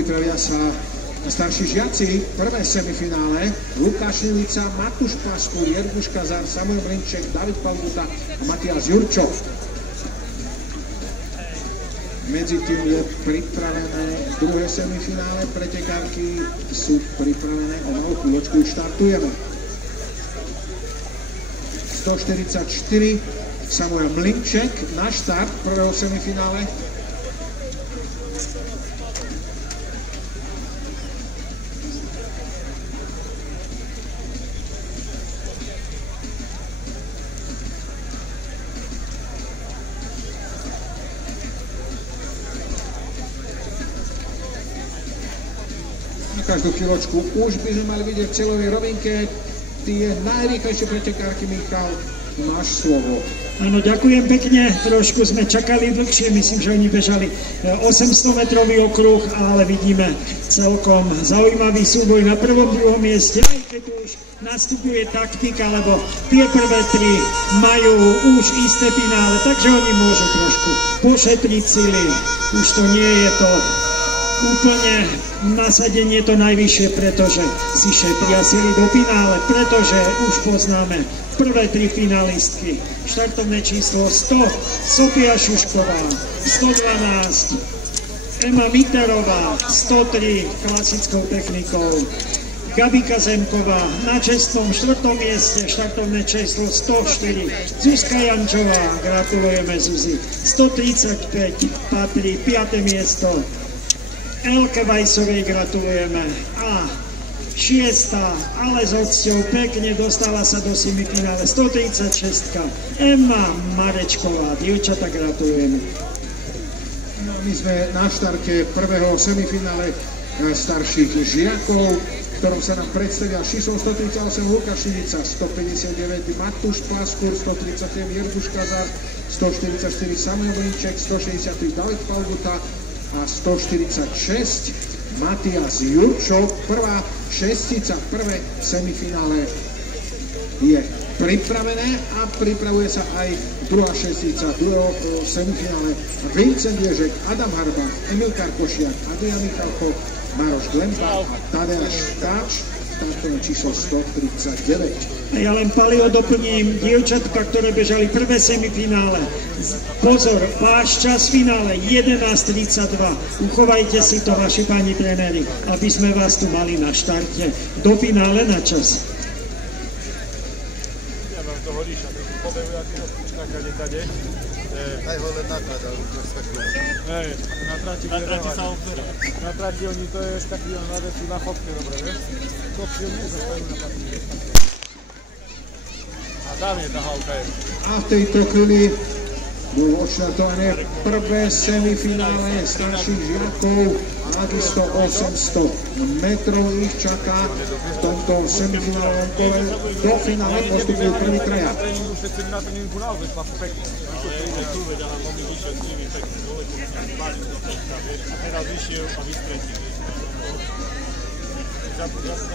pripravia sa starší žiaci. Prvé semifinále. Lukáš Nelica, Matúš Paskur, Jerguš Kazár, Samuel Mlinček, David Palguta a Matias Jurčo. Medzi tým je pripravené druhé semifinále. Pretekárky sú pripravené. O malú chvíľočku už štartujeme. 144. Samuel Mlinček na štart prvého semifinále. Na každú chvíľočku už by sme mali vidieť v celovej rovinke tie najrýchlejšie pretekárky. Michal, máš slovo. Áno, ďakujem pekne. Trošku sme čakali dlhšie, myslím, že oni bežali 800-metrový okruh, ale vidíme celkom zaujímavý súboj na prvom, druhom mieste. Aj keď už nastupuje taktika, lebo tie prvé tri majú už isté finále, takže oni môžu trošku pošetriť sily. Už to nie je to úplne nasadenie to najvyššie, pretože si šetria sily do finále, pretože už poznáme prvé tri finalistky. Štartovné číslo 100, Sofia Šušková, 112, Ema Miterová, 103 klasickou technikou, Gabika Zemková na čestnom 4. mieste, štartovné číslo 104, Zuzka Jančová, gratulujeme Zuzi, 135 patrí 5. miesto, Elke Vajsovej gratulujeme a 6. ale s odsťou pekne dostala sa do semifinále 136. Emma Marečková, dievčata gratulujeme. No, my sme na štarte prvého semifinále starších žiakov, v ktorom sa nám predstavia číslom 138 Lukáš Nelica, 159 Matúš Paskur, 137 Jerguš Kazár, 144 Samuel Mlinček, 163 David Palguta a 146 Matias Jurčo. Prvá šestica, prvé semifinále je pripravené a pripravuje sa aj druhá šestica druhého semifinále. Vincent Ježek, Adam Harba, Emil Karkošiak, Adrian Michalko, Maroš Glemba a Tadeáš Tkáč, štartové číslo 139. Ja len Palio doplním, dievčatka, ktoré bežali prvé semifinále. Pozor, váš čas finále 11:32. Uchovajte si to, vaši páni trenéri, aby sme vás tu mali na štarte do finále na čas. Ja vám to horíš, aby si pobehu, aký ho skúšna kade. Aj ho len naklada, už to svetlo. Hej, na trati sa obzera. Na trati oni to je taký, on nadečú na chodke, dobre, vieš? Kopšie nie zastajú na papíre. A tam je tá halka je. A v tejto chvíli bolo odštartované prvé semifinále starších žiakov. Takisto 800 metrov ich čaká v tomto semifinálovom kole. Do finále postupujú prvý traja. Na tréningu naozaj chlapu pekne. Ale tu veď, ale mohli vyšiel s nimi pekne. Dole to mali do pekna, vieš. A teraz vyšiel a vystretí, vieš.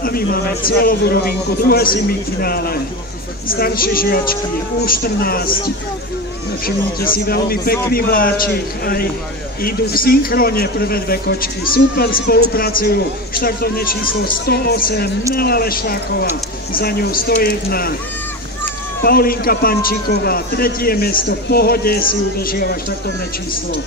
A my máme cieľovú rovinku, druhé semifinále. Staršie žiačky, U14. Všimnite si, veľmi pekný vláčik, aj idú v synchrone prvé dve kočky. Super spolupracujú. Štartovné číslo 108, Nela Lešváková, za ňou 101. Paulínka Pančíková, 3. miesto, v pohode si udržiava štartovné číslo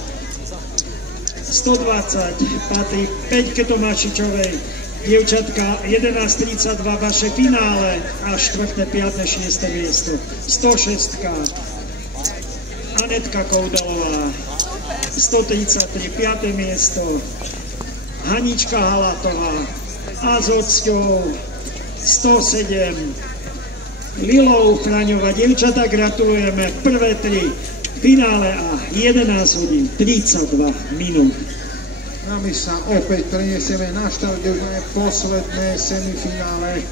120, patrí 5 Tomášičovej. Dievčatka 11:32 vaše finále a 4., 5., 6. miesto. 106. Anetka Koudalová, 133, 5. miesto. Hanička Halatová a s odsťou 107. Lilou Fraňová. Dievčatá gratulujeme, prvé 3 finále a 11 hodín 32 minút. A my sa opäť preniesieme na štart, kde už máme posledné semifinále,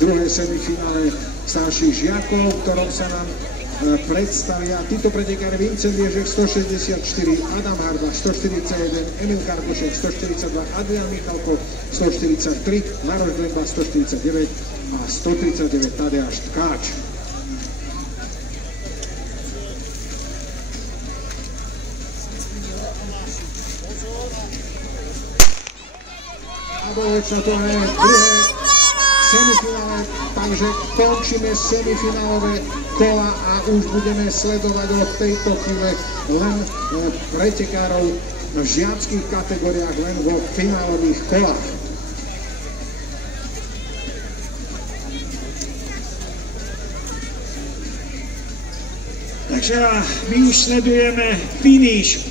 druhé semifinále starších žiakov, v ktorom sa nám predstavia títo pretekári: Vincent Ježek 164, Adam Harba 141, Emil Karkošek 142, Adrian Michalko 143, Maroš Glemba 149 a 139 Tadeáš Tkáč. bolo odstartované druhé semifinále, takže končíme semifinálové kola a už budeme sledovať od tejto chvíle len pretekárov v žiackých kategóriách, len vo finálových kolách. Takže my už sledujeme finish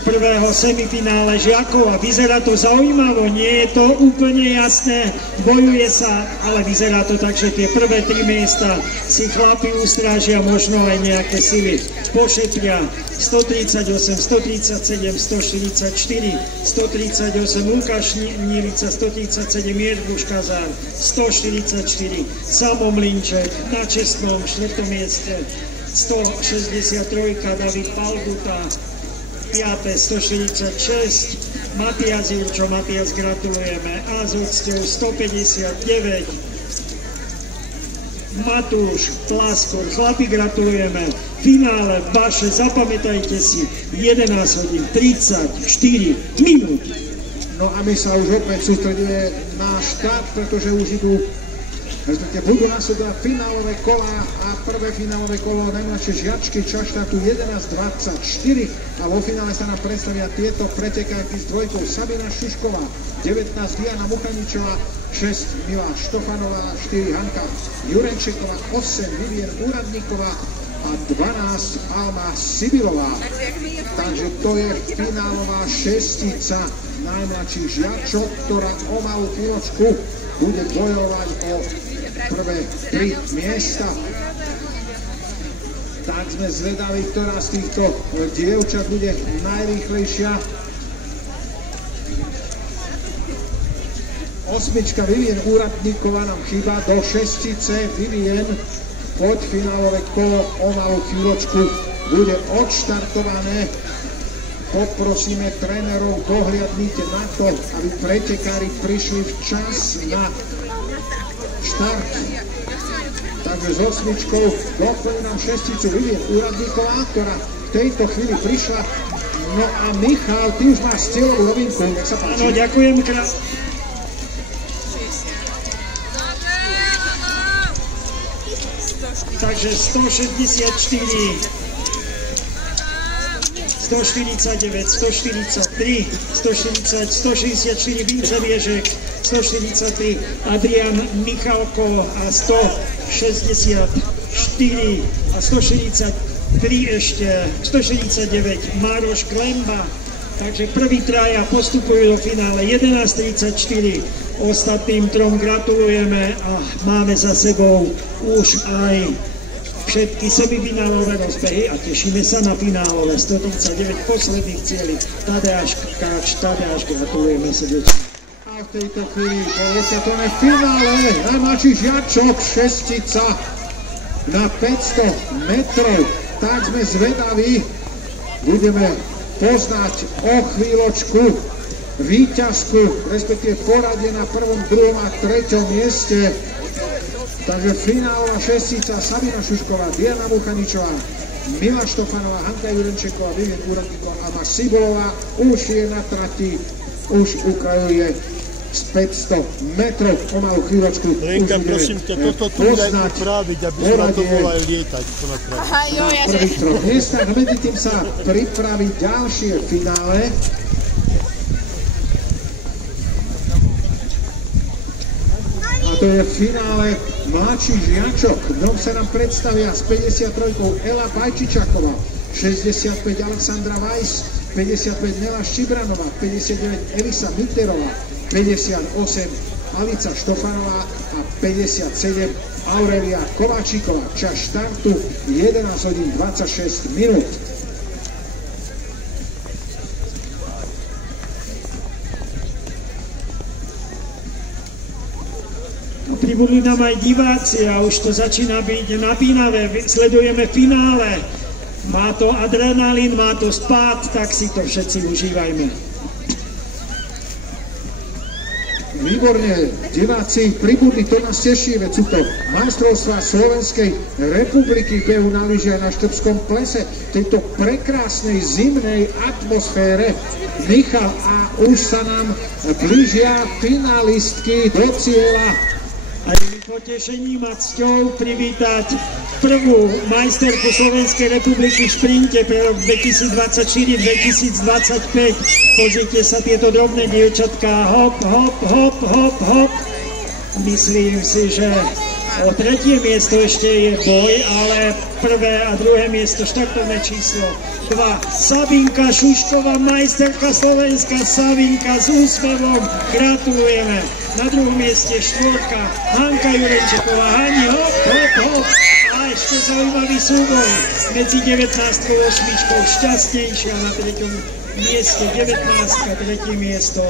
prvého semifinále žiakov a vyzerá to zaujímavo, nie je to úplne jasné, bojuje sa, ale vyzerá to tak, že tie prvé 3 miesta si chlapi ustrážia, možno aj nejaké sily pošetria. 138, 137, 144, 138 Lukáš Nilica, 137 Jirguš Kazár, 144 Samo Mlinček na čestnom 4. mieste, 163 David Palduta, 5. 146 Matias Jurčo, Matias gratulujeme, a s odsťou 159 Matúš Plaskor, chlapi gratulujeme, finále vaše, zapamätajte si, 11 hodín 34 minút. No a my sa už opäť sústredíme na štát, pretože už idú, respektive budú nasledovať finálové kola a prvé finálové kolo najmladšie žiačky, čas štátu 11:24 a vo finále sa nám predstavia tieto pretekárky s dvojkou Sabina Šušková, 19 Diana Muchaničová, 6 Mila Štofanová, 4 Hanka Jurenčeková, 8 Vivien Úradníková a 12 Alma Sibilová. Takže to je finálová šestica najmladších žiačok, ktorá o malú chvíľočku bude bojovať o prvé 3 miesta. Tak sme zvedaví, ktorá z týchto dievčat bude najrýchlejšia. Osmička Vivien Úradníková nám chýba do šestice. Vivien, poď finálové kolo o malú chvíľočku bude odštartované. Poprosíme trénerov, dohliadnite na to, aby pretekári prišli včas na štart. Takže s osmičkou doplní nám šesticu Vivien Úradníková, ktorá v tejto chvíli prišla. No a Michal, ty už máš cieľovú rovinku, nech sa páči. Áno, ďakujem. Takže 164, 149, 143, 164 Vince Viežek, 143 Adrian Michalko a 164 a 163 ešte 169 Mároš Klemba. Takže prví traja postupujú do finále 11:34. Ostatným trom gratulujeme a máme za sebou už aj všetky semifinálové rozbehy a tešíme sa na finálové 139 posledných cieli. Tadeáš Káč, Tadeáš, gratulujeme srdečne. A v tejto chvíli bolo sa to na finále najmladší žiačok šestica na 500 metrov. Tak sme zvedaví, budeme poznať o chvíľočku víťazku, respektíve poradie na 1., 2. a 3. mieste. Takže finálová šestica Sabina Šušková, Diana Muchaničová, Mila Štofanová, Hanka Jurenčeková, Vivien Úradníková a Alma Sibilová už je na trati, už ukrajuje z 500 metrov. O malú chvíľočku Lenka, prosím ťa, toto tu daj upraviť, aby sme na to mohli aj lietať. Na prvých 3 miestach. Medzi tým sa pripraví ďalšie finále. A to je finále mladších žiačok. V ňom sa nám predstavia s 53 Ela Bajčičaková, 65 Alexandra Weiss, 55 Nela Štibranová, 59 Elisa Mitterová, 58 Alica Štofanová a 57 Aurelia Kováčiková. Čas štartu 11:26 minút. Pribudli nám aj diváci a už to začína byť napínavé. Sledujeme finále. Má to adrenalín, má to spád, tak si to všetci užívajme. Výborne, diváci pribudli, to nás teší, veď sú to majstrovstvá Slovenskej republiky behu na lyžiach na Štrbskom plese, tejto prekrásnej zimnej atmosfére. Michal, a už sa nám blížia finalistky do cieľa. A je mi potešením a cťou privítať prvú majsterku Slovenskej republiky v šprinte pre rok 2024-2025. Pozrite sa, tieto drobné dievčatka, hop, hop, hop, hop, hop. Myslím si, že o tretie miesto ešte je boj, ale prvé a druhé miesto, štartovné číslo 2. Sabinka Šušková, majsterka Slovenska. Sabinka s úsmevom, gratulujeme. Na druhom mieste 4. Hanka Jurenčeková. Hani, hop, hop, hop. A ešte zaujímavý súboj medzi 19. a 8. Šťastnejšia na treťom mieste. 19. tretie miesto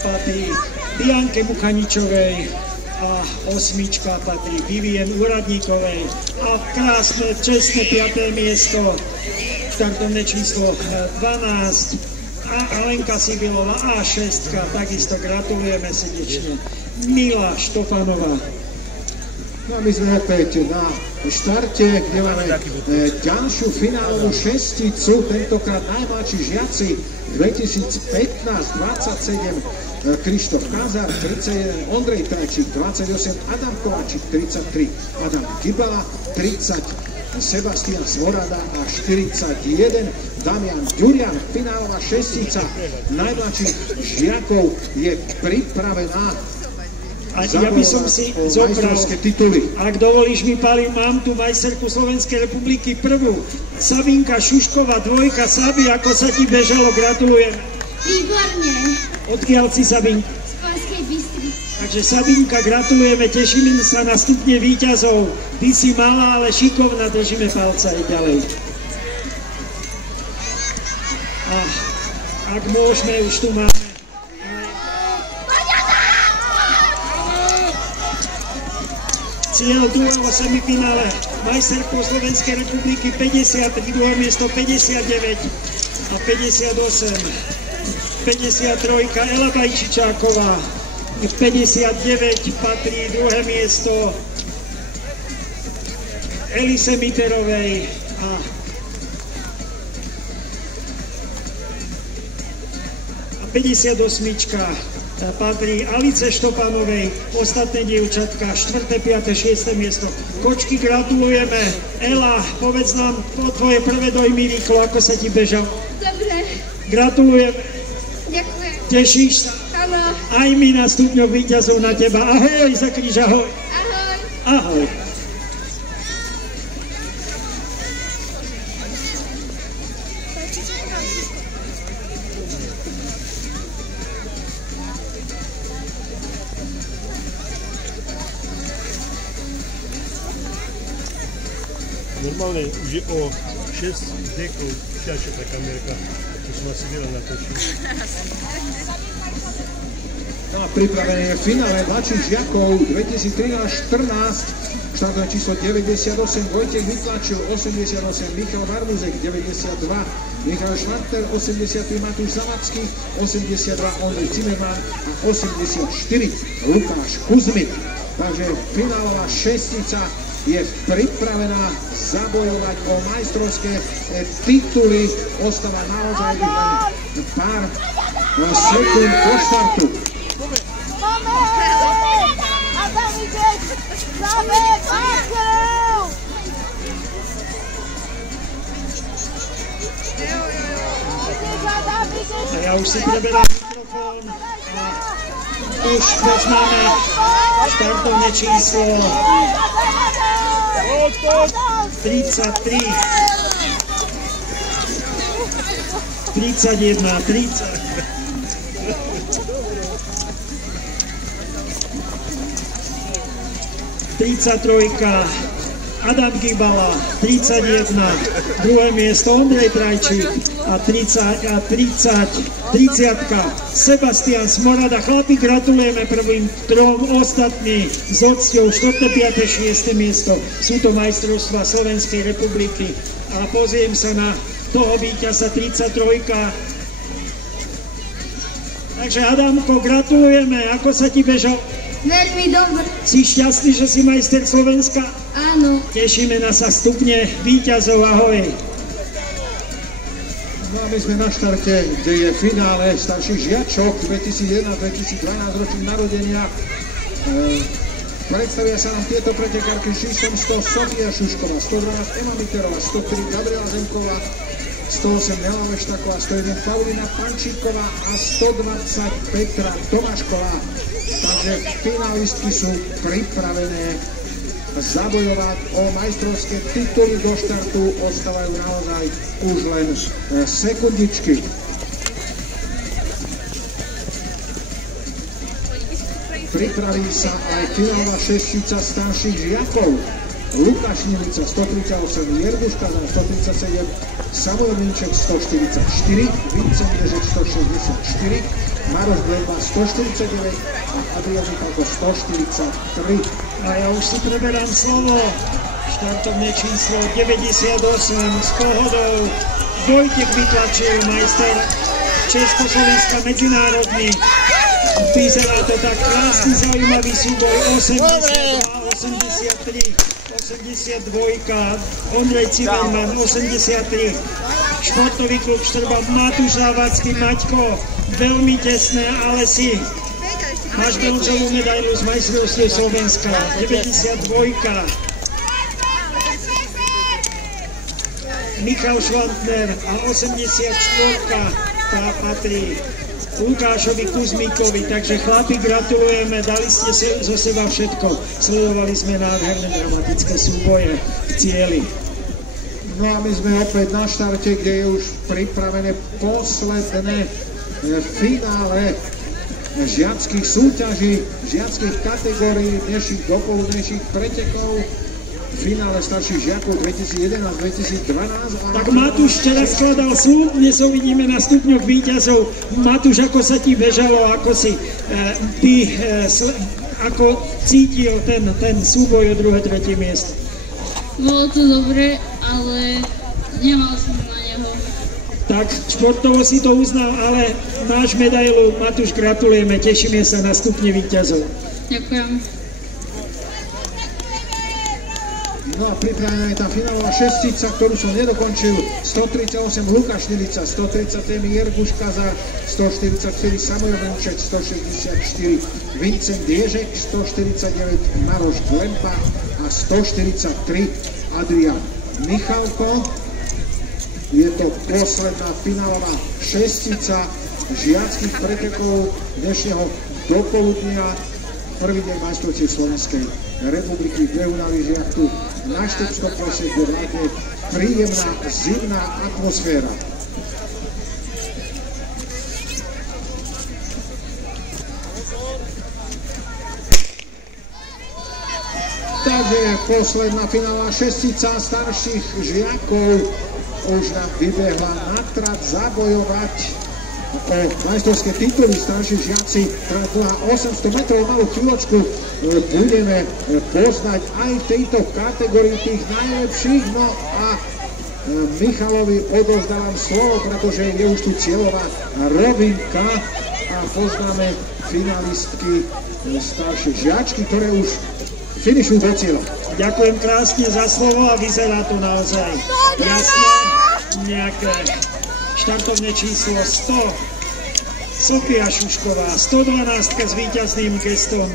patrí Bianke Muchaničovej a 8. patrí Vivien Úradníkovej. A krásne, čestné 5. miesto, štartovné číslo 12. A Alenka Sibilová a 6. Takisto gratulujeme srdečne. Mila Štofanová. No a my sme opäť na štarte, kde máme ďalšiu finálovú šesticu, tentokrát najmladší žiaci 2015-27, Krištof Kazár 31, Ondrej Trajčík 28, Adam Kovačík 33, Adam Gibala 30, Sebastian Svorada a 41, Damian Ďurian. Finálová šestica najmladších žiakov je pripravená. A ja by som si zobral, ak dovolíš mi, Pali, mám tu majsterku Slovenskej republiky prvú. Sabinka Šušková, 2. Sabi, ako sa ti bežalo, gratulujem. Výborne. Odkiaľ si, Sabinka? Z Poľskej Bystrice. Takže Sabinka, gratulujeme, tešíme sa na stupne víťazov. Ty si malá, ale šikovná, držíme palca aj ďalej. A ak môžeme, už tu máme cieľ druhého semifinále. Majsterkou Slovenskej republiky 53, druhé miesto 59 a 58. 53 Ela Bajčičáková, 59 patrí druhé miesto Elise Miterovej a 58 patrí Alice Štopanovej, ostatné dievčatka, 4., 5., 6. miesto. Kočky, gratulujeme. Ela, povedz nám o tvoje prvé dojmy rýchlo, ako sa ti bežal. Dobre. Gratulujeme. Ďakujem. Tešíš sa? Áno. Aj my na stupňoch víťazov na teba. Ahoj, zakríž, ahoj. Ahoj. Ahoj. Normálne už je o 6 dekov ťažšia tá kamerka, čo som asi veľa natočil. No a pripravené je finále mladších žiakov 2013-14, štartové číslo 98, Vojtech Vytlačil 88, Michal Barbuzek 92, Michal Švarter 83, Matúš Zalacký 82, Ondrej Cimerman a 84, Lukáš Kuzmik. Takže finálová šestica je pripravená zabojovať o majstrovské tituly. Ostáva naozaj len pár sekúnd po štartu. A ja už si preberám mikrofón a už poznáme štartovné číslo 33, 31, 30. 33 Adam Gibala, 31, druhé miesto Ondrej Trajčík a 30 Sebastian Smorada. Chlapi, gratulujeme prvým trom, ostatní s odsťou 4., 5., 6. miesto. Sú to majstrovstvá Slovenskej republiky. A pozriem sa na toho víťaza 33. Takže Adamko, gratulujeme, ako sa ti bežalo? Veľmi dobre. Si šťastný, že si majster Slovenska? Áno. Tešíme na sa stupne víťazov, ahoj. No a my sme na štarte, kde je finále starších žiačok 2011-2012 ročných narodenia. Predstavia sa nám tieto pretekárky číslom 100 Sofia Šušková, 112 Ema Miterová, 103 Gabriela Zemková, 108 Nela Veštaková, 101 Paulína Pančíková a 120 Petra Tomášková. Takže finalistky sú pripravené zabojovať o majstrovské tituly. Do štartu ostávajú naozaj už len sekundičky. Pripraví sa aj finálová šestica starších žiakov. Lukáš Nilica 138, Jerduška 137, Samuel Minček 144, Vincent Ježek 164, Maroš Gleba 149 a Adrian Michalko 143. A ja už si preberám slovo. Štartovné číslo 98 s pohodou. Vojtek vytlačil majster Československa medzinárodný. Vyzerá to tak krásny, zaujímavý súboj. 82, 83, 82, Ondrej Civelman, 83, športový klub Štrba, Matúš Závacký, Maťko, veľmi tesné, ale si máš bronzovú medailu z majstrovstiev Slovenska, 92, Michal Švantner a 84, tá patrí Lukášovi Kuzmíkovi, takže chlapi, gratulujeme, dali ste zo seba všetko, sledovali sme nádherné dramatické súboje v cieli. No a my sme opäť na štarte, kde je už pripravené posledné finále žiackých súťaží, žiackých kategórií, dnešných dopoludnejších pretekov. Finále starších žiakov 2011-2012. Tak Matúš včera skladal slúb, dnes ho vidíme na stupňoch víťazov. Matúš, ako sa ti bežalo, ako si ako cítil ten súboj o druhé, tretie miesto? Bolo to dobre, ale nemal som na neho. Tak, športovo si to uznal, ale máš medailu. Matúš, gratulujeme, tešíme sa na stupne víťazov. Ďakujem. No a pripravená je tá finálová šestica, ktorú som nedokončil. 138 Lukáš Nilica, 130 Jerguš Kazar, 144 Samuel Menček, 164 Vincent Ježek, 149 Maroš Glempa a 143 Adrian Michalko. Je to posledná finálová šestica žiackých pretekov dnešného dopoludnia. Prvý deň majstrovstiev Slovenskej republiky v behu na lyžiach tu na Štrbskom plese, kde vládne príjemná zimná atmosféra. Takže posledná finálová šestica starších žiakov už nám vybehla na trať zabojovať o majstrovské tituly. Starší žiaci, ktorá dlhá 800 metrov, malú chvíľočku budeme poznať aj v tejto kategórii tých najlepších. No a Michalovi odovzdávam slovo, pretože je už tu cieľová rovinka a poznáme finalistky staršie žiačky, ktoré už finišujú do cieľa. Ďakujem krásne za slovo a vyzerá to naozaj jasne. Nejaké štartovné číslo 100 Sofia Šušková, 112 s víťazným gestom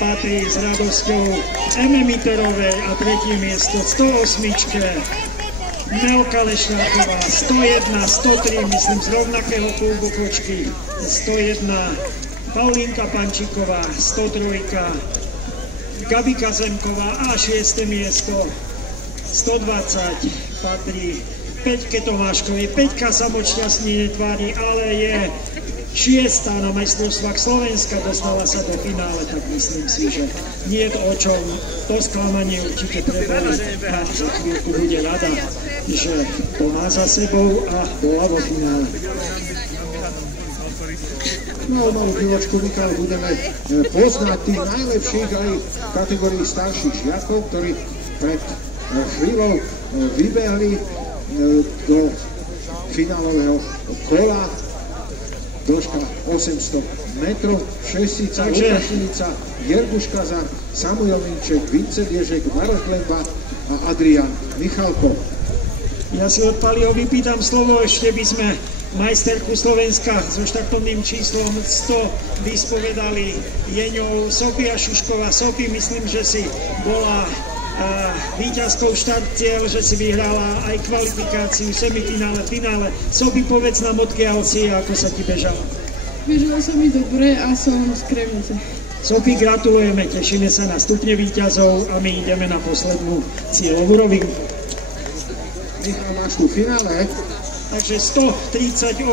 patrí s radosťou Eme Miterovej a tretie miesto 108 Nelka Lešnáková, 101, 103, myslím z rovnakého klubu kočky, 101 Paulínka Pančíková, 103 Gabika Zemková a 6. miesto 120 patrí Peťke Tomáškovi. Peťka sa moc šťastne netvári, ale je 6. na majstrovstvách Slovenska, dostala sa do finále, tak myslím si, že nie je to o čom. To sklamanie určite preboli a za chvíľku bude rada, že to má za sebou a bola vo finále. No, malú chvíľočku, Michal, budeme poznať tých najlepších aj v kategórii starších žiakov, ktorí pred chvíľou vybehli do finálového kola, dĺžka 800 metrov, šestica, Lukáš Šilica, Jerguš Kazar, Samuel Minček, Vincent Ježek, Maroš Glemba a Adrian Michalko. Ja si od Paliho vypýtam slovo, ešte by sme majsterku Slovenska so štartovným číslom 100 vyspovedali. Je ňou Sofia Šišková. Sofie, myslím, že si bola víťazkou štartciel, že si vyhrala aj kvalifikáciu, semifinále, finále. Sofie, povedz nám, odkiaľ si a ako sa ti bežala. Bežala sa mi dobre a som z Kremnice. Sofie, gratulujeme, tešíme sa na stupne víťazov a my ideme na poslednú cieľovú rovinku. Michal, máš tu finále? Takže 138,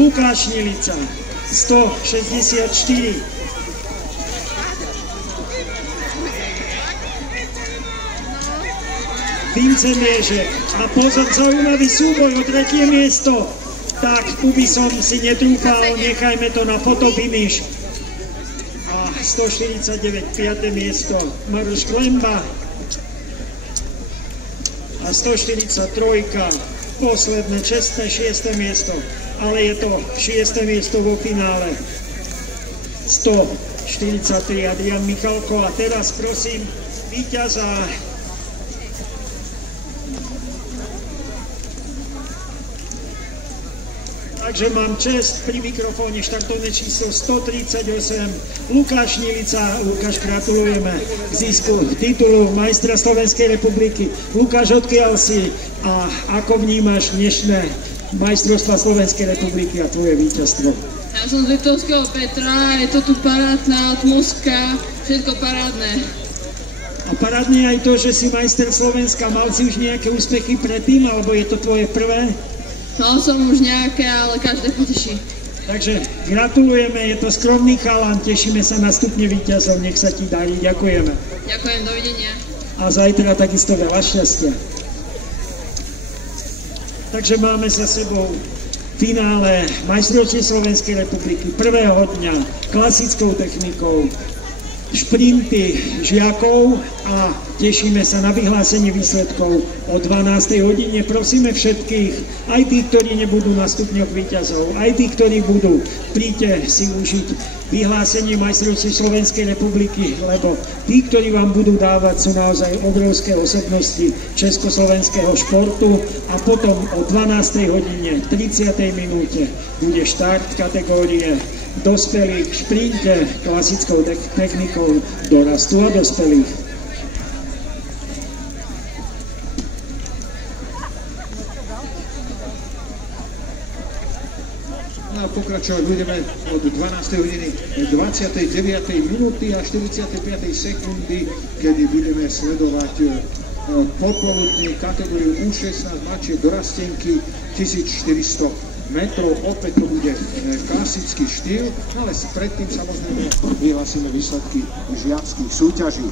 Lukáš Šnilica, 164. Vincent Ježek. A pozor, zaujímavý súboj o tretie miesto. Tak, tu by som si netrúfal, nechajme to na fotofinish. A 149, 5. miesto, Maroš Glemba. A 143, posledné čestné 6. miesto. Ale je to 6. miesto vo finále. 143, Adrian Michalko. A teraz prosím víťaza. Takže mám čest pri mikrofóne štartovné číslo 138, Lukáš Šnilica. Lukáš, gratulujeme k získu titulu majstra Slovenskej republiky. Lukáš, odkiaľ si a ako vnímaš dnešné majstrovstvá Slovenskej republiky a tvoje víťazstvo? Ja som z Litovského Petra, je to tu parádna atmosféra, všetko parádne. A parádne aj to, že si majster Slovenska. Mal si už nejaké úspechy predtým, alebo je to tvoje prvé? Mal som už nejaké, ale každé poteší. Takže gratulujeme, je to skromný chalan, tešíme sa na stupne víťazov, nech sa ti darí, ďakujeme. Ďakujem, dovidenia. A zajtra takisto veľa šťastia. Takže máme za sebou finále majstrovstiev Slovenskej republiky prvého dňa klasickou technikou, šprinty žiakov a tešíme sa na vyhlásenie výsledkov o 12. hodine. Prosíme všetkých, aj tých, ktorí nebudú na stupňoch víťazov, aj tých, ktorí budú, príďte si užiť vyhlásenie majstrovstiev Slovenskej republiky, lebo tí, ktorí vám budú dávať, sú naozaj obrovské osobnosti československého športu a potom o 12. hodine, 30. minúte bude štart kategórie dospelých v šprinte klasickou technikou dorastu a dospelých. No a pokračovať budeme od 12. hodiny 29. minúty a 45. sekundy, kedy budeme sledovať popoludní kategóriu U16 mladšie dorastenky 1400 metrov, opäť to bude klasický štýl, ale predtým samozrejme vyhlásime výsledky žiackých súťaží.